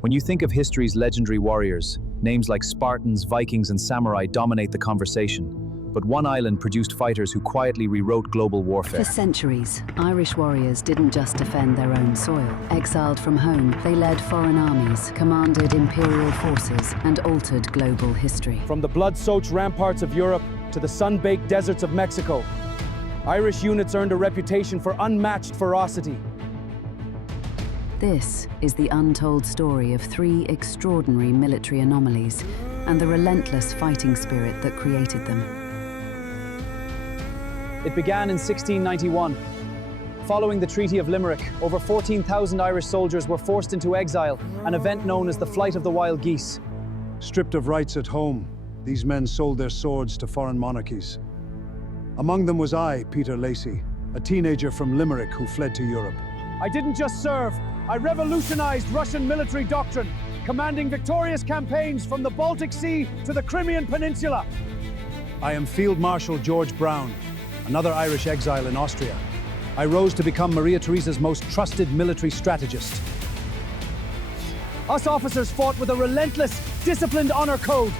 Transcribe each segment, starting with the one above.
When you think of history's legendary warriors, names like Spartans, Vikings, and samurai dominate the conversation. But one island produced fighters who quietly rewrote global warfare. For centuries, Irish warriors didn't just defend their own soil. Exiled from home, they led foreign armies, commanded imperial forces, and altered global history. From the blood-soaked ramparts of Europe to the sun-baked deserts of Mexico, Irish units earned a reputation for unmatched ferocity. This is the untold story of three extraordinary military anomalies and the relentless fighting spirit that created them. It began in 1691. Following the Treaty of Limerick, over 14,000 Irish soldiers were forced into exile, an event known as the Flight of the Wild Geese. Stripped of rights at home, these men sold their swords to foreign monarchies. Among them was I, Peter Lacey, a teenager from Limerick who fled to Europe. I didn't just serve, I revolutionized Russian military doctrine, commanding victorious campaigns from the Baltic Sea to the Crimean Peninsula. I am Field Marshal George Brown, another Irish exile in Austria. I rose to become Maria Theresa's most trusted military strategist. Us officers fought with a relentless, disciplined honor code.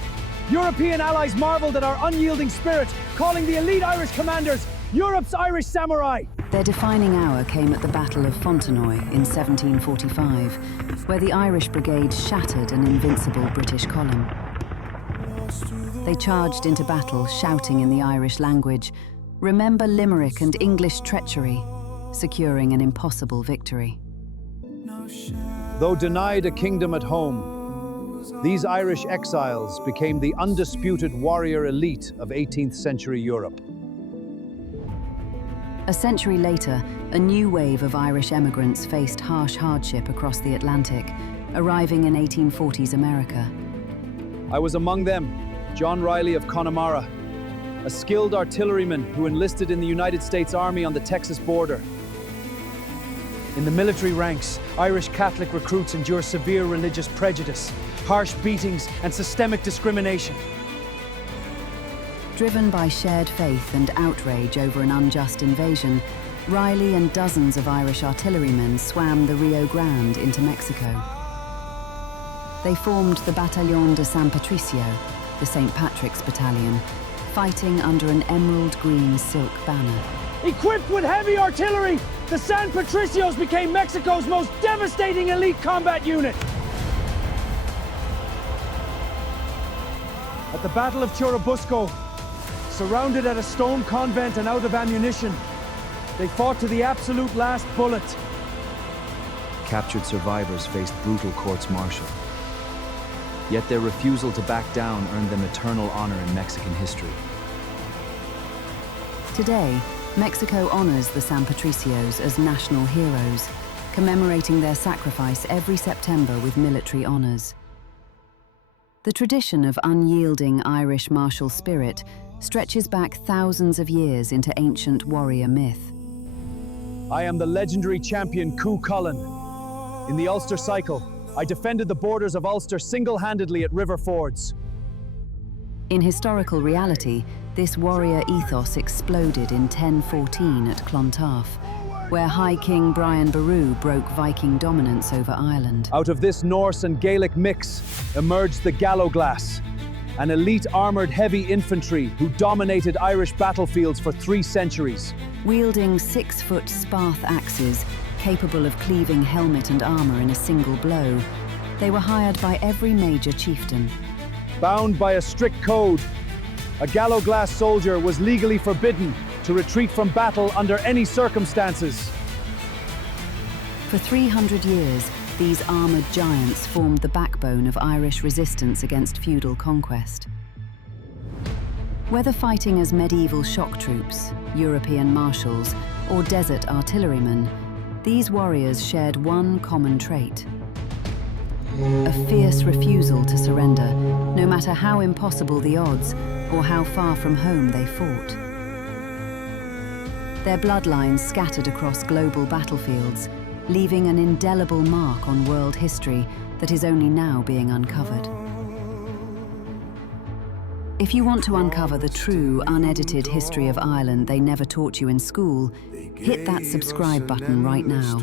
European allies marveled at our unyielding spirit, calling the elite Irish commanders Europe's Irish samurai. Their defining hour came at the Battle of Fontenoy in 1745, where the Irish Brigade shattered an invincible British column. They charged into battle, shouting in the Irish language, "Remember Limerick and English treachery," securing an impossible victory. Though denied a kingdom at home, these Irish exiles became the undisputed warrior elite of 18th century Europe. A century later, a new wave of Irish emigrants faced harsh hardship across the Atlantic, arriving in 1840s America. I was among them, John Riley of Connemara, a skilled artilleryman who enlisted in the United States Army on the Texas border. In the military ranks, Irish Catholic recruits endure severe religious prejudice, harsh beatings, and systemic discrimination. Driven by shared faith and outrage over an unjust invasion, Riley and dozens of Irish artillerymen swam the Rio Grande into Mexico. They formed the Battalion de San Patricio, the St. Patrick's Battalion, fighting under an emerald green silk banner. Equipped with heavy artillery, the San Patricios became Mexico's most devastating elite combat unit. At the Battle of Churubusco, surrounded at a stone convent and out of ammunition, they fought to the absolute last bullet. Captured survivors faced brutal courts-martial. Yet their refusal to back down earned them eternal honor in Mexican history. Today, Mexico honors the San Patricios as national heroes, commemorating their sacrifice every September with military honors. The tradition of unyielding Irish martial spirit stretches back thousands of years into ancient warrior myth. I am the legendary champion Chulainn. In the Ulster Cycle, I defended the borders of Ulster single-handedly at river fords. In historical reality, this warrior ethos exploded in 1014 at Clontarf, where High King Brian Boru broke Viking dominance over Ireland. Out of this Norse and Gaelic mix emerged the Gallowglass, an elite armored heavy infantry who dominated Irish battlefields for 3 centuries. Wielding 6-foot Sparth axes, capable of cleaving helmet and armor in a single blow, they were hired by every major chieftain. Bound by a strict code, a Gallowglass soldier was legally forbidden to retreat from battle under any circumstances. For 300 years, these armored giants formed the backbone of Irish resistance against feudal conquest. Whether fighting as medieval shock troops, European marshals, or desert artillerymen, these warriors shared one common trait: a fierce refusal to surrender, no matter how impossible the odds or how far from home they fought. Their bloodlines scattered across global battlefields, leaving an indelible mark on world history that is only now being uncovered. If you want to uncover the true, unedited history of Ireland they never taught you in school, hit that subscribe button right now.